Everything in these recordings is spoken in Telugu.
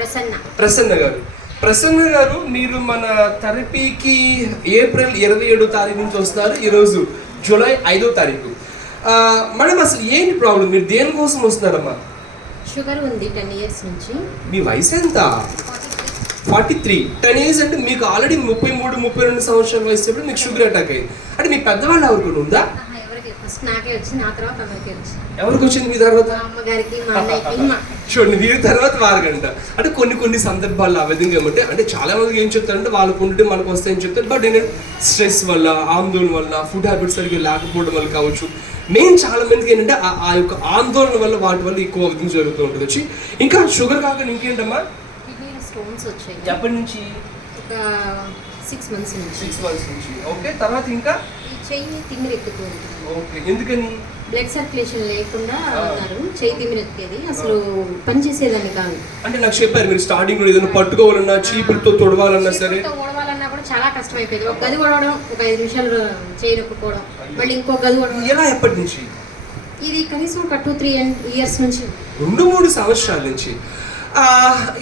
ప్రసన్న గారు. ప్రసన్న గారు, మీరు మన థెరపీకి ఏప్రిల్ 27వ తారీఖు నుంచి వస్తారు. ఈరోజు జూలై 5వ తారీఖు. మేడం, అసలు ఏంటి ప్రాబ్లం? మీరు దేనికోసం వస్తున్నారమ్మా? షుగర్ ఉంది 10 years నుంచి. మీ వయసు ఎంత? 43. 10 years అంటే మీకు ఆల్రెడీ 33-32 సంవత్సరాల వయసు మీకు షుగర్ అటాక్ అయ్యింది. అంటే మీ పెద్దవాళ్ళు ఎవరికి ఉందా? ఫస్ట్ నాకే వచ్చింది, నా తర్వాత అందరికీ వచ్చింది. ఎవరికి వచ్చింది మీ తర్వాత? అమ్మగారికి, మా అన్నయ్యకి. చూడండి, మీరు తర్వాత వారగంట. అంటే కొన్ని సందర్భాల్లో ఆ విధంగా ఏమంటే, అంటే చాలా మందికి ఏం చెప్తారంటే వాళ్ళకు ఉంటే మనకు వస్తాయని చెప్తారు. బట్ ఏంటంటే స్ట్రెస్ వల్ల, ఆందోళన వల్ల, ఫుడ్ హ్యాబిట్స్ సరిగ్గా లేకపోవడం వల్ల కావచ్చు. మెయిన్ చాలా మందికి ఏంటంటే ఆ యొక్క ఆందోళన వల్ల, వాటి వల్ల ఎక్కువ విధంగా జరుగుతూ ఉంటుంది. వచ్చి ఇంకా షుగర్ కాకుండా ఇంకేంటమ్మా? కిడ్నీలో స్టోన్స్ వచ్చాయి. ఎప్పటి నుంచి? ఒక 6 months నుంచి. 6 months నుంచి. ఓకే. తర్వాత ఇంకా ఈ చెయ్యి తిమ్మిరెక్కుతూ ఉంటుంది. ఓకే. ఎందుకని? బ్లడ్ సర్క్యులేషన్ లేకుండా ఉన్నారు. చెయ్యి తిమ్మిరెక్కేది, అసలు పని చేసేదాన్ని కాదు. అంటే నాకు చెప్పారు మీరు స్టార్టింగ్ లో ఏదైనా పట్టుకోవాలన్నా, చీపులతో తొడవాలన్నా సరే, ఓడవాలన్నా కూడా చాలా కష్టం అయిపోయింది. ఒక గది ఓడవడం, ఒక 5 నిమిషాలు చేయి నొక్కుకోవడం, మళ్ళీ ఇంకో గది ఓడవడం. ఎలా ఎప్పటి నుంచి? ఇది కనీసం ఒక 2-3 years నుంచి. 2-3 సంవత్సరాల నుంచి.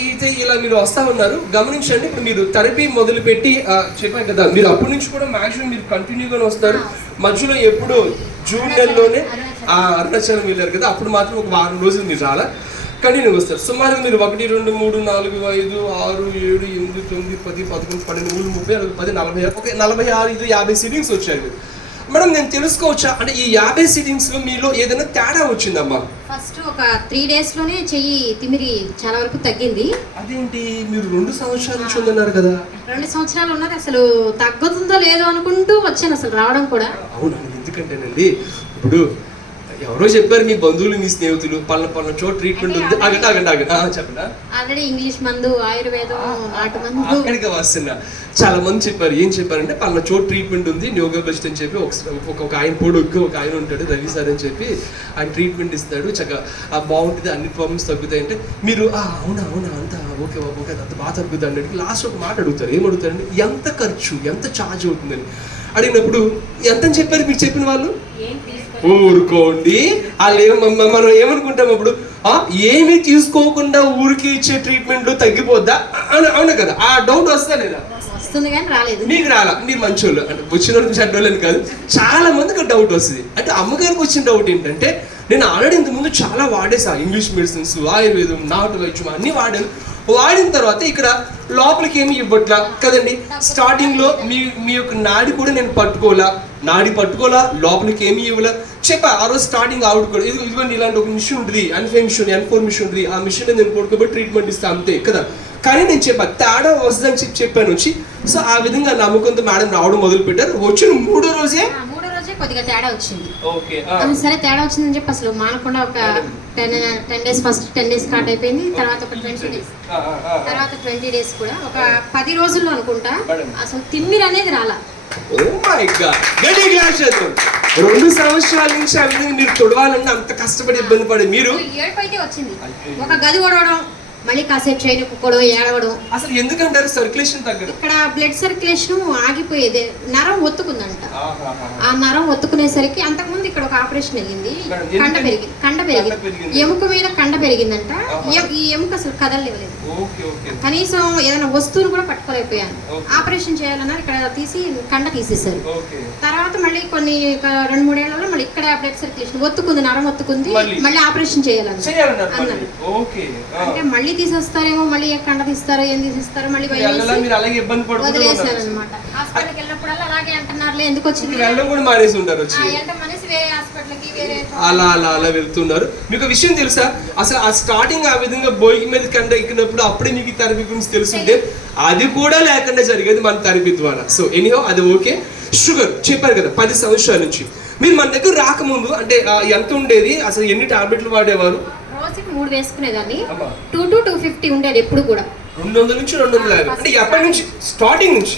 అయితే ఇలా మీరు వస్తా ఉన్నారు. గమనించండి, ఇప్పుడు మీరు థెరపీ మొదలుపెట్టి చెప్పాను కదా, మీరు అప్పటి నుంచి కూడా మ్యాక్సిమం మీరు కంటిన్యూగానే వస్తారు. మధ్యలో ఎప్పుడో జూన్ నెలలోనే అరుణాచలం వెళ్ళారు కదా, అప్పుడు మాత్రం ఒక 1 వారం రోజులు మీరు చాలా కంటిన్యూగా వస్తారు. సుమారుగా మీరు 1, 2, 3, 4, 5, 6, 7, 8, 9, 10, 11, 12, 30, 10, 40, ఓకే 46, 50 సిట్టింగ్స్ వచ్చాయి మీరు. మేడం, నేను తెలుసుకోవచ్చా, అంటే ఈ 50 సిట్టింగ్స్లో మీలో ఏదైనా తేడా వచ్చిందమ్మా? ఫస్ట్ ఒక 3 days లోనే చెయ్యి తిమిరి చాలా వరకు తగ్గింది. అదేంటి, మీరు 2 సంవత్సరాల నుంచి ఉందన్నారు కదా? 2 సంవత్సరాలు ఉన్నది, అసలు తగ్గుతుందో లేదో అనుకుంటూ వచ్చాను అసలు రావడం కూడా. అవునా? ఎందుకంటేనండి, ఇప్పుడు ఎవరో చెప్పారు మీ బంధువులు, మీ స్నేహితులు, పళ్ళ చోట ట్రీట్మెంట్ ఉంది. చెప్పండి. ఆల్రెడీ ఇంగ్లీష్ మందు, ఆయుర్వేదం, నాటు మందు, అక్కడికి వస్తున్నా. చాలా మంది చెప్పారు. ఏం చెప్పారంటే, పళ్ళ చోట ట్రీట్మెంట్ ఉంది, యోగా బెస్ట్ అని చెప్పి ఒక ఆయన పొడుగ్గా ఒక ఆయన ఉంటాడు, రవి సార్ అని చెప్పి, ఆయన ట్రీట్మెంట్ ఇస్తాడు, చక్కగా బాగుంటుంది, అన్ని ప్రాబ్లమ్స్ తగ్గుతాయి అంటే మీరు అవునా అంతా ఓకే అంత బాగా తగ్గుతుంది అన్నట్టు లాస్ట్ ఒక మాట అడుగుతారు. ఏం అడుగుతారంటే, ఎంత ఖర్చు, ఎంత ఛార్జ్ అవుతుందని అడిగినప్పుడు ఎంత అని చెప్పారు మీరు చెప్పిన వాళ్ళు? ఊరుకోండి. మనం ఏమనుకుంటాం అప్పుడు, ఏమి తీసుకోకుండా ఊరికి ఇచ్చే ట్రీట్మెంట్ తగ్గిపోద్దా? అవునా కదా? ఆ డౌట్ వస్తా లేదా? వస్తుంది కానీ రాలేదు. మీకు రాలా? మీరు మంచోళ్ళు, అంటే వచ్చిన వాళ్ళు చెడ్డోళ్ళని కాదు. చాలా మందికి డౌట్ వస్తుంది. అంటే అమ్మగారికి వచ్చిన డౌట్ ఏంటంటే, నేను ఆల్రెడీ ఇంతకుముందు చాలా వాడేసా, ఇంగ్లీష్ మెడిసిన్స్, ఆయుర్వేదం, నాటు వైద్యం అన్నీ వాడాను. వాడిన తర్వాత ఇక్కడ లోపలికి ఏమి ఇవ్వట్లా కదండి. స్టార్టింగ్ లో మీ యొక్క నాడి కూడా నేను పట్టుకోలా, లోపలికి ఏమి ఇవ్వలే చెప్పా. ఆ రోజు స్టార్టింగ్ ఆవిడ కూడా ఇదిగోండి ఇలాంటి ఒక మిషన్ ఉంటుంది, N4 మిషన్ ఉంటుంది, ఆ మిషన్ నేను పడుకోబట్టి ట్రీట్మెంట్ ఇస్తా అంతే కదా. కానీ నేను చెప్పా తేడా వస్తుందని చెప్పాను వచ్చి. సో ఆ విధంగా నమ్మకంతో మేడం రావడం మొదలు పెట్టారు. వచ్చిన 3వ రోజే కొద్దిగా తేడా వచ్చింది. ఓకే, సరే తేడా వచ్చిందని చెప్పి అసలు మానకుండా ఒక 10 days ఫస్ట్ 10 days స్టార్ట్ అయిపోయింది. తర్వాత ఒక 20 days, తర్వాత 20 days కూడా ఒక 10 రోజుల్లో అనుకుంటా అసలు తిమ్మిరి అనేది రాలా. ఓ మై గాడ్, 2 సంవత్సరాల నుంచి ఆ విధంగా మీరు తొడవాలన్నా అంత కష్టపడి ఇబ్బంది పడి మీరు ఏడుపు అయితే వచ్చింది. ఒక గది ఓడవడం, మళ్ళీ కాసేపు చేయను కుక్కడం, ఏడవడం. అసలు ఎందుకంటారు? సర్క్యులేషన్ తగ్గడం. ఇక్కడ బ్లడ్ సర్క్యులేషన్ ఆగిపోయేది, నరం ఒత్తుకుందంట. ఆ నరం ఒత్తుకునేసరికి అంతకుముందు ఇక్కడ ఒక ఆపరేషన్ అయ్యింది, కండ పెరిగింది, ఎముక మీద కండ పెరిగిందంట. ఈ ఎముక అసలు కదలలేదు, కనీసం ఏదైనా వస్తువును కూడా పట్టుకోలేకపోయాను. ఆపరేషన్ చేయాలన్నారు, ఇక్కడ తీసి కండ తీసేశారు. తర్వాత మళ్ళీ కొన్ని 2-3 ఏళ్లలో మళ్ళీ ఇక్కడ బ్లడ్ సర్క్యులేషన్ ఒత్తుకుంది, నరం ఒత్తుకుంది, మళ్ళీ ఆపరేషన్ చేయాలన్నారు. అంటే మళ్ళీ తీసేస్తారేమో, మళ్ళీ కండ తీస్తారో ఏం తీసేస్తారో మళ్ళీ వదిలేసారు అనమాట. హాస్పిటల్కి వెళ్ళినప్పుడల్లా అలాగే అంటున్నారులే, ఎందుకు వచ్చింది అలా వెళ్తున్నారు. మీకు విషయం తెలుసా, అసలు ఆ స్టార్టింగ్ ఆ విధంగా బోయికి మీద కండ ఎక్కినప్పుడు అప్పుడే మీకు థెరపీ గురించి తెలుసుంటే అది కూడా లేకుండా జరిగేది మన థెరపీ ద్వారా. సో ఎనీహౌ అది ఓకే. షుగర్ చెప్పారు కదా 10 సంవత్సరాల నుంచి మీరు మన దగ్గర రాకముందు అంటే ఎంత ఉండేది, అసలు ఎన్ని టాబ్లెట్లు వాడేవారు? రోజుకి 3 వేసుకునేదాన్ని. 2 to 250 ఉండేది ఎప్పుడు కూడా. 200 నుంచి 250 అంటే ఎప్పటి నుంచి? స్టార్టింగ్ నుంచి.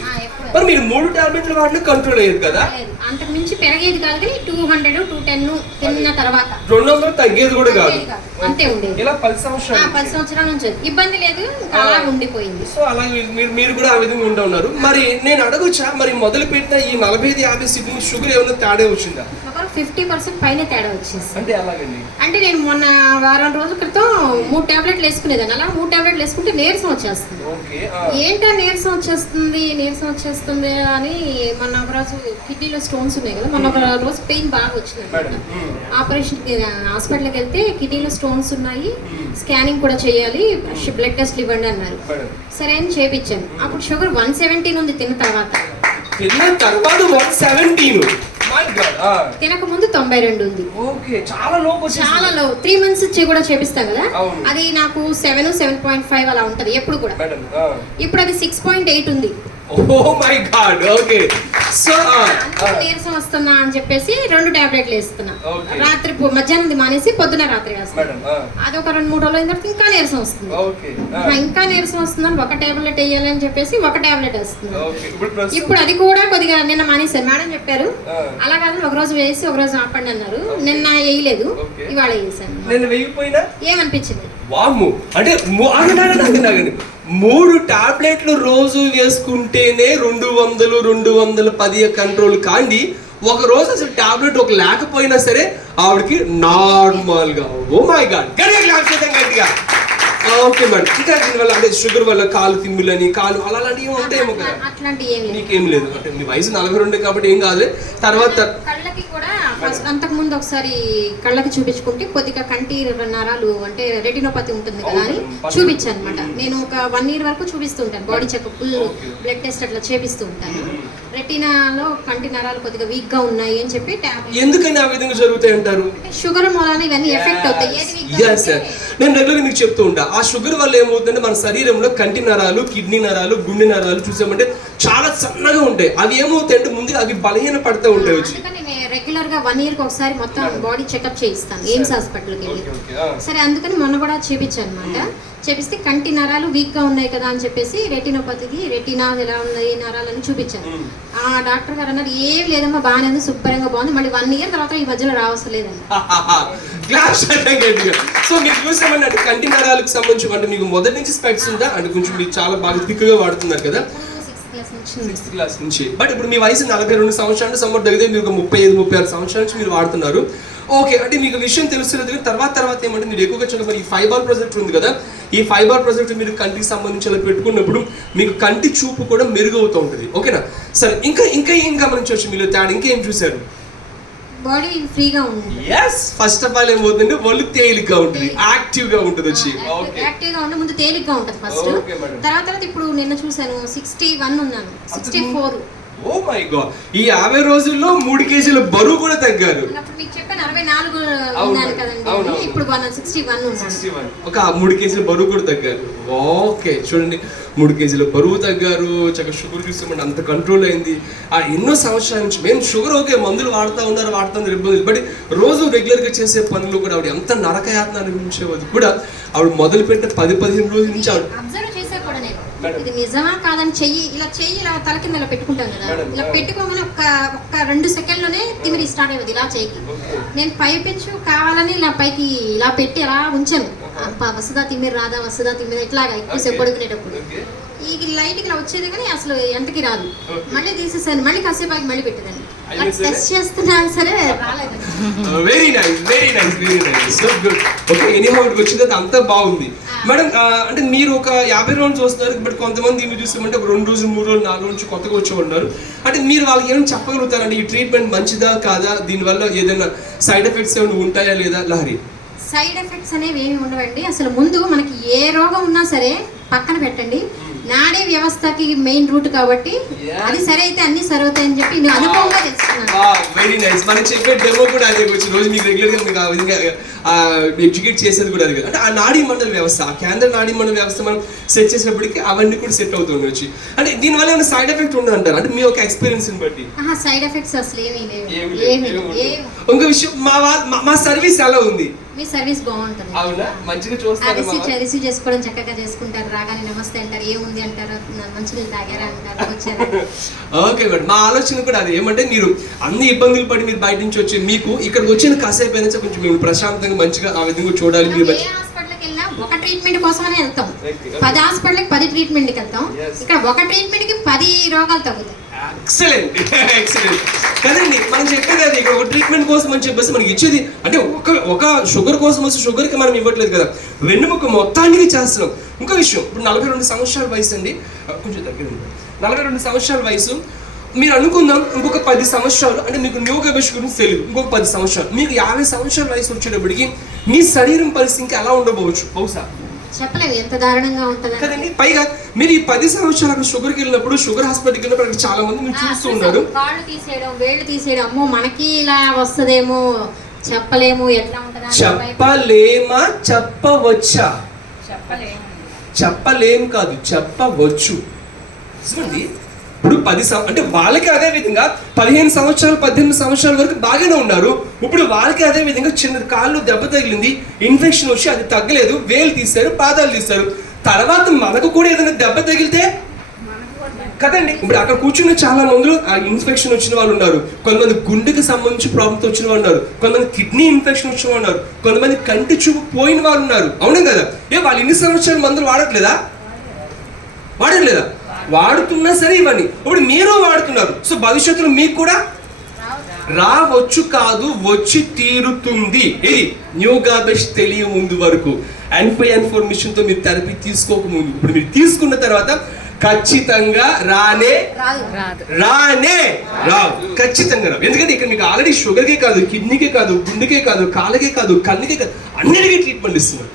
మరి మీరు 3 టాబ్లెట్లు వాడినా కంట్రోల్ అయ్యేది కదా? అంతకు మించి పెరిగేది కాదు, కానీ 200, 210 తిన్న తర్వాత 200 తగ్గేది కూడా కాదు, అంతే ఉండేది. ఇలా 10 సంవత్సరాల నుంచి ఇబ్బంది లేదు, అలా ఉండిపోయింది. సో అలా మీరు కూడా ఆ విధంగా ఉన్నారు. మరి నేను అడగొచ్చా, మరి మొదలు పెట్టిన ఈ 45-50 సిట్టింగ్ షుగర్ ఏమైనా తేడా వచ్చిందా? షుగర్ 50% పైన తేడా వచ్చేసి. అంటే అలాగండి. అంటే నేను మొన్న వారం రోజుల క్రితం 3 టాబ్లెట్లు వేసుకునేదాన్ని. అలా 3 టాబ్లెట్లు వేసుకుంటే నీరసం వచ్చేస్తుంది. ఏంటో నీరసం వచ్చేస్తుంది అని మొన్న ఒక రోజు కిడ్నీలో స్టోన్స్ ఉన్నాయి కదా, మొన్న ఒక రోజు పెయిన్ బాగా వచ్చింది. ఆపరేషన్ హాస్పిటల్కి వెళ్తే కిడ్నీలో స్టోన్స్ ఉన్నాయి, స్కానింగ్ కూడా చేయాలి, బ్లడ్ టెస్ట్ ఇవ్వండి అన్నారు. సరే అని చేపించాను. అప్పుడు షుగర్ 117 ఉంది తిన్న తర్వాత 117. తినక ముందు 92 ఉంది. చాలా లో. 3 months వచ్చి కూడా చేపిస్తాం కదా, అది నాకు 7.5 అలా ఉంటది ఎప్పుడు కూడా. ఇప్పుడు అది 6.8 ఉంది. Oh my god. Okay. So నీరసం వస్తున్నా అని చెప్పేసి 2 టాబ్లెట్లు వేస్తున్నా. రాత్రి మధ్యాహ్నం మానేసి పొద్దున రాత్రి వేస్తున్నా. అది ఒక 2-3 రోజులు అయిన తర్వాత ఇంకా నీరసం వస్తుంది. ఇంకా నీరసం వస్తుందని ఒక టాబ్లెట్ వేయాలని చెప్పేసి ఒక టాబ్లెట్ వేస్తున్నా. ఇప్పుడు అది కూడా కొద్దిగా నిన్న మానేశారు. మేడం చెప్పారు అలా కాదు, ఒక రోజు వేసి ఒక రోజు ఆపండి అన్నారు. నిన్న వేయలేదు, ఇవాళ వేసాను. ఏమనిపించింది? వాము అంటే 3 టాబ్లెట్లు రోజు వేసుకుంటేనే 200-210 కంట్రోల్ కాండి. ఒక రోజు అసలు టాబ్లెట్ ఒక లేకపోయినా సరే ఆవిడకి నార్మల్ గా. Oh my god. గట్టిగా. Okay madam. ఇంకా దీనివల్ల అంటే షుగర్ వల్ల కాలు తిమ్మిలని కాలు అలాంటివి ఉంటాయేమో కదా? నీకేం లేదు అంటే మీ వయసు 42 కాబట్టి ఏం కాదు. తర్వాత కళ్ళకి కూడా అంతకు ముందు ఒకసారి కళ్ళకి చూపించుకుంటే కొద్దిగా కంటి నరాలు అంటే రెటినోపతి ఉంటుంది కదా అని చూపించాను అనమాట. నేను ఒక 1 year వరకు చూపిస్తూ ఉంటాను, బాడీ చెకప్, బ్లడ్ టెస్ట్ అట్లా చేపిస్తూ ఉంటాను. రెటీనాలో కంటి నరాలు కొద్దిగా వీక్ గా ఉన్నాయి అని చెప్పి ఎందుకని ఆ విధంగా జరుగుతాయి అంటారు? షుగర్ మూలాన ఇవన్నీ ఎఫెక్ట్ అవుతాయి. నేను రెగ్యులర్గా మీకు చెప్తూ ఉంటా, ఆ షుగర్ వల్ల ఏమవుతుందంటే మన శరీరంలో కంటి నరాలు, కిడ్నీ నరాలు, గుండె నరాలు చూసామంటే చాలా సన్నగా ఉంటాయి. అవి ఏమవుతాయంటే ముందుగా అవి బలహీన పడుతూ ఉంటాయి. వచ్చి రెగ్యులర్ గా 1 year కి ఒకసారి మొత్తం బాడీ చెకప్ చేయిస్తాను ఎయిమ్స్ హాస్పిటల్కి వెళ్ళి. సరే అందుకని మొన్న కూడా చేపించాను అనమాట. చేపిస్తే కంటి నరాలు వీక్ గా ఉన్నాయి కదా అని చెప్పేసి రెటినోపతికి రెటీనా ఎలా ఉన్నాయి నరాలని చూపించాను. ఆ డాక్టర్ గారు అన్నారు ఏం లేదమ్మా బాగానే ఉంది, శుభ్రంగా బాగుంది, మళ్ళీ 1 year తర్వాత ఈ మధ్యలో రావసం లేదండి. సో మీరు చూసామన్నట్టు కంటి నరాలకు సంబంధించి అంటే మీకు మొదటి నుంచి స్పెక్ట్స్ ఉందా అంటే కొంచెం మీరు చాలా బాగా థిక్గా వాడుతున్నారు కదా 6th క్లాస్ నుంచి. బట్ ఇప్పుడు మీ వయసు 42 సంవత్సరాలు, సమ్మర్ దగ్గర మీరు 35-36 సంవత్సరాల నుంచి మీరు వాడుతున్నారు. ఓకే. అంటే మీకు విషయం తెలుస్తున్నది తర్వాత ఏమంటే మీరు ఎక్కువగా చూడండి ఈ ఫైబర్ ప్రాజెక్ట్ ఉంది కదా, ఈ ఫైబర్ ప్రాజెక్ట్ మీరు కంటికి సంబంధించి అలా పెట్టుకున్నప్పుడు మీకు కంటి చూపు కూడా మెరుగవుతూ ఉంటుంది. ఓకేనా? సరే ఇంకా ఏం గమనించవచ్చు మీరు తేడా? ఇంకేం చూసారు? బాడీ ఫ్రీగా ఉంటుంది. yes ఫస్ట్ ఆఫ్ ఆల్ ఏమవుతుందంటే ఒళ్ళు తేలిగ్గా ఉంటుంది, యాక్టివ్ గా ఉంటుంది. వచ్చి యాక్టివ్ గా ఉంటే ముందు తేలిగ్గా ఉంటుంది ఫస్ట్. తర్వాత ఇప్పుడు నిన్న చూసాను 61 ఉన్నాను, 64. Oh my god. ఈ 50 రోజుల్లో 3 kg బరువు కూడా తగ్గారు. అప్పుడు మీకు చెప్పాను 64 ఉన్నాను కదండి, ఇప్పుడు 61 ఉన్నాను. ఒక 3 kg బరువు కూడా తగ్గారు. ఓకే చూడండి 3 kg బరువు తగ్గారు. చక్కగా షుగర్ చూసామంటే అంత కంట్రోల్ అయింది. ఆ ఎన్నో సంవత్సరాల నుంచి మేము షుగర్ ఓకే మందులు వాడుతూ ఇబ్బంది, బట్ రోజు రెగ్యులర్ గా చేసే పనులు కూడా ఆవిడ ఎంత నరకయాతన అనిపించేది కూడా ఆవిడ మొదలు పెట్టిన 10-15 రోజుల నుంచి ఆవిడ ఇది నిజమా కాదని చెయ్యి ఇలా తల కింద ఇలా పెట్టుకుంటాను కదా, ఇలా పెట్టుకోగానే ఒక్క 2 సెకండ్లోనే తిమిరి స్టార్ట్ అయ్యేది ఇలా చేయికి. నేను పైపెచ్చు కావాలని ఇలా పైకి ఇలా పెట్టి అలా ఉంచాను. వస్తుందా తిమిరి రాదా వస్తుందా తిమిరి ఇట్లాగా ఎక్కువసేపు పడుకునేటప్పుడు ఈ లైట్కి ఇలా వచ్చేది కానీ అసలు ఎంతకి రాదు. మళ్ళీ తీసేసాను, మళ్ళీ కాసేపు ఆగి మళ్ళీ పెట్టేదాన్ని. టెస్ట్ చేస్తున్నా సరే రాలేదు. Very nice so good. Okay anyhow ఇక్కడికి వచ్చిన తర్వాత అంతా బాగుంది మేడం. అంటే మీరు ఒక 50 రోజులు చూస్తున్నారు, బట్ కొంతమంది ఏమి చూస్తామంటే ఒక 2 రోజులు 3 రోజులు 4 రోజులు నుంచి కొత్తగా వచ్చేవాళ్ళు. అంటే మీరు వాళ్ళకి ఏమైనా చెప్పగలుగుతారండి ఈ ట్రీట్మెంట్ మంచిదా కాదా, దీనివల్ల ఏదైనా సైడ్ ఎఫెక్ట్స్ ఏమైనా ఉంటాయా లేదా? లహరి సైడ్ ఎఫెక్ట్స్ అనేవి ఏమి ఉండవండి. అసలు ముందు మనకి ఏ రోగం ఉన్నా సరే పక్కన పెట్టండి, నాడీ వ్యవస్థకి మెయిన్ రూట్ కాబట్టి అది సరే అయితే అన్ని సరి అవుతాయని చెప్పి నేను అనుభవంగా తెలుసుకున్నాను. Very nice. మనం చెప్పే డెమో కూడా అదే వచ్చి రోజు మీకు రెగ్యులర్ గా మీకు ఆ విధంగా ఎడ్యుకేట్ చేసేది కూడా అది కదా. అంటే ఆ నాడీ మండల వ్యవస్థ, ఆ కేంద్ర నాడీ మండల వ్యవస్థ మనం సెట్ చేసినప్పటికీ అవన్నీ కూడా సెట్ అవుతుంది వచ్చి. అంటే దీనివల్ల ఏమైనా సైడ్ ఎఫెక్ట్ ఉండదు అంటారు అంటే మీ యొక్క ఎక్స్పీరియన్స్ బట్టి? సైడ్ ఎఫెక్ట్స్ అసలు ఏమీ లేవు. ఇంకో విషయం మా సర్వీస్ ఎలా ఉంది? మీ సర్వీస్ బాగుంటుంది. అవునా? మంచిగా చూస్తారు, రిసీవ్ చేసుకోవడం చక్కగా చేసుకుంటారు, రాగానే నమస్తే అంటారు, ఏముంది అంటారు, మంచిగా తాగారా అంటారు, వచ్చారు. Okay madam. మా ఆలోచన కూడా అది ఏమంటే మీరు అన్ని ఇబ్బందులు పడి మీరు బయట నుంచి వచ్చి మీకు ఇక్కడికి వచ్చిన కాసేపు అయినా కొంచెం మేము ప్రశాంతంగా మంచిగా ఆ విధంగా చూడాలి. మీరు హాస్పిటల్కి వెళ్ళినా ఒక ట్రీట్మెంట్ కోసమనే వెళ్తాం, 10 హాస్పిటల్కి 10 ట్రీట్మెంట్కి వెళ్తాం. ఇక్కడ ఒక ట్రీట్మెంట్ కి 10 రోగాలు తగ్గుతాయి. ఎక్సలెంట్ ఎక్సలెంట్ కదండి. మనం చెప్పే కదా ఇక్కడ ఒక ట్రీట్మెంట్ కోసం అని చెప్పేసి మనకి ఇచ్చేది అంటే ఒక షుగర్ కోసం వచ్చి షుగర్కి మనం ఇవ్వట్లేదు కదా, వెన్నుముక మొత్తానికి చేస్తున్నాం. ఇంకో విషయం, ఇప్పుడు 42 సంవత్సరాల వయసు అండి, కొంచెం దగ్గర 42 సంవత్సరాల వయసు. మీరు అనుకుందాం ఇంకొక 10 సంవత్సరాలు, అంటే మీకు న్యూగా బెస్ట్ గురించి తెలియదు, ఇంకొక 10 సంవత్సరాలు, మీకు 50 సంవత్సరాల వయసు వచ్చేటప్పటికి మీ శరీరం పరిస్థితి ఇంకా ఎలా ఉండబోవచ్చు బహుశా చెప్పలేము, ఎంత దారుణంగా ఉంటుంది కదండి. పైగా మీరు ఈ 10 సంవత్సరాలకు షుగర్కి వెళ్ళినప్పుడు, షుగర్ హాస్పిటల్కి వెళ్ళినప్పుడు అక్కడ చాలా మంది మీరు చూస్తూ ఉన్నారు, కాళ్ళు తీసేయడం, వేళ్ళు తీసేయడం, అమ్మో మనకి ఇలా వస్తుందేమో చెప్పలేము, ఎట్లా ఉంటుందా చెప్పలేమా చెప్పవచ్చా? చెప్పలేం కాదు, చెప్పవచ్చు. చూడండి ఇప్పుడు 10 అంటే వాళ్ళకి అదే విధంగా 15 సంవత్సరాలు 18 సంవత్సరాల వరకు బాగానే ఉన్నారు. ఇప్పుడు వాళ్ళకి అదే విధంగా చిన్న కాళ్ళు దెబ్బ తగిలింది, ఇన్ఫెక్షన్ వచ్చి అది తగ్గలేదు, వేలు తీశారు, పాదాలు తీశారు. తర్వాత మనకు కూడా ఏదైనా దెబ్బ తగిలితే కదండి. ఇప్పుడు అక్కడ కూర్చున్న చాలా మందిలో ఆ ఇన్ఫెక్షన్ వచ్చిన వాళ్ళు ఉన్నారు, కొంతమంది గుండెకి సంబంధించి ప్రాబ్లంతో వచ్చిన వాళ్ళు ఉన్నారు, కొంతమంది కిడ్నీ ఇన్ఫెక్షన్ వచ్చిన వాళ్ళు ఉన్నారు, కొంతమంది కంటి చూపు పోయిన వాళ్ళు ఉన్నారు. అవును కదా? వాళ్ళు ఇన్ని సంవత్సరాలు మందులు వాడట్లేదా? వాడుతున్నా సరే ఇవన్నీ ఇప్పుడు మీరు వాడుతున్నారు. సో భవిష్యత్తులో మీకు కూడా రావచ్చు కాదు, వచ్చి తీరుతుంది. ఇది న్యూగా బెస్ట్ తెలియ ముందు వరకు అండ్ ఇన్ఫర్మేషన్ తో మీరు థెరపీ తీసుకోకముందు, ఇప్పుడు మీరు తీసుకున్న తర్వాత ఖచ్చితంగా రావు, ఖచ్చితంగా రావు. ఎందుకంటే ఇక్కడ మీకు ఆల్రెడీ షుగర్కే కాదు, కిడ్నీకే కాదు, గుండెకే కాదు, కాళ్ళకే కాదు, కళ్ళకే కాదు, అన్నిటికీ ట్రీట్మెంట్ ఇస్తున్నారు.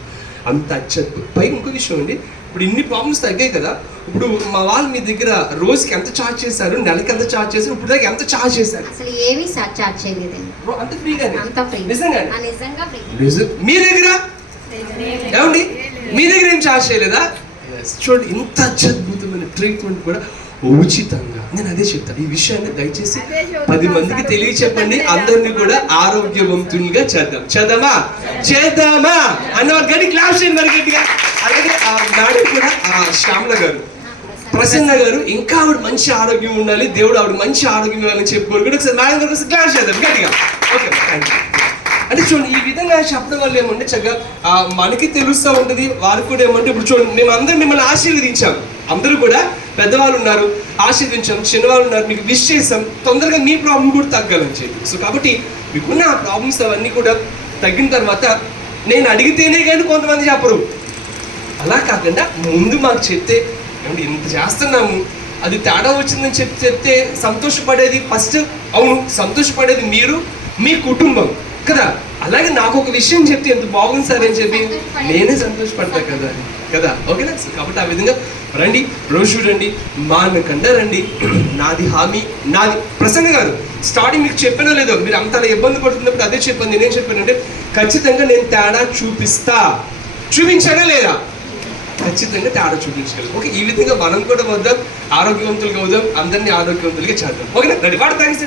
అంత అత్యద్భుతం. పైగా ఇంకో విషయం అండి, ఇప్పుడు ఇన్ని ప్రాబ్లమ్స్ తగ్గాయి కదా, ఇప్పుడు మా వాళ్ళు మీ దగ్గర రోజుకి ఎంత ఛార్జ్ చేశారు, నెలకి ఎంత ఛార్జ్ చేశారు, ఇప్పుడు దాకా ఎంత ఛార్జ్ చేశారు? అసలు ఏమీ ఛార్జ్ చేయలేదు, అంత ఫ్రీగానే, అంత ఫ్రీ, నిజంగా మీ దగ్గర ఏమండి, మీ దగ్గర ఏం ఛార్జ్ చేయలేదా? చూడండి ఇంత అత్యద్భుతమైన ట్రీట్మెంట్ కూడా ఉచితంగా. నేను అదే చెప్తాను, ఈ విషయాన్ని దయచేసి 10 మందికి తెలియచెప్పండి, అందరినీ కూడా ఆరోగ్యవంతులుగా చేద్దామా అన్నవారు గడి క్లాస్ చేయండి మరి గట్టిగా. అలాగే ఆ మేడం కూడా శ్యామల గారు, ప్రసన్న గారు, ఇంకా ఆవిడ మంచి ఆరోగ్యం ఉండాలి, దేవుడు ఆవిడ మంచి ఆరోగ్యం ఇవ్వాలని చెప్పుకోరు కూడా ఒకసారి మేడం గారు క్లాస్ చేద్దాం గట్టిగా. Okay, thank you. అంటే చూడండి ఈ విధంగా చెప్పడం వల్ల ఏమంటే చక్కగా మనకి తెలుస్తూ ఉంటుంది, వారికి కూడా ఏమంటే ఇప్పుడు చూడండి మేము అందరం మిమ్మల్ని ఆశీర్వదించాం, అందరూ కూడా పెద్దవాళ్ళు ఉన్నారు ఆశీర్వదించాం, చిన్నవాళ్ళు ఉన్నారు మీకు విష్ చేసాం, తొందరగా మీ ప్రాబ్లం కూడా తగ్గాలని చెప్పి. సో కాబట్టి మీకున్న ఆ ప్రాబ్లమ్స్ అవన్నీ కూడా తగ్గిన తర్వాత నేను అడిగితేనే కానీ కొంతమంది చెప్పరు, అలా కాకుండా ముందు మాకు చెప్తే ఏమంటే ఇంత చేస్తున్నాము, అది తేడా వచ్చిందని చెప్తే సంతోషపడేది ఫస్ట్, అవును సంతోషపడేది మీరు, మీ కుటుంబం కదా. అలాగే నాకు ఒక విషయం చెప్తే ఎంత బాగుంది సార్ అని చెప్పి నేనే సంతోషపడతా కదా ఓకేనా. కాబట్టి ఆ విధంగా రండి, రోజు చూడండి, మానకుండా రండి, నాది హామీ నాది. ప్రసన్న గారు స్టార్టింగ్ మీకు చెప్పానో లేదో, మీరు అంతలా ఇబ్బంది పడుతున్నప్పుడు అదే చెప్పాను, నేనేం చెప్పానంటే ఖచ్చితంగా నేను తేడా చూపించానా లేదా? ఖచ్చితంగా తేడా చూపించగలం. ఓకే, ఈ విధంగా మనం కూడా వద్దాం, ఆరోగ్యవంతులుగా అవుదాం, అందరినీ ఆరోగ్యవంతులుగా చేద్దాం. ఓకేనా, రెడీ? వాడు థ్యాంక్స్.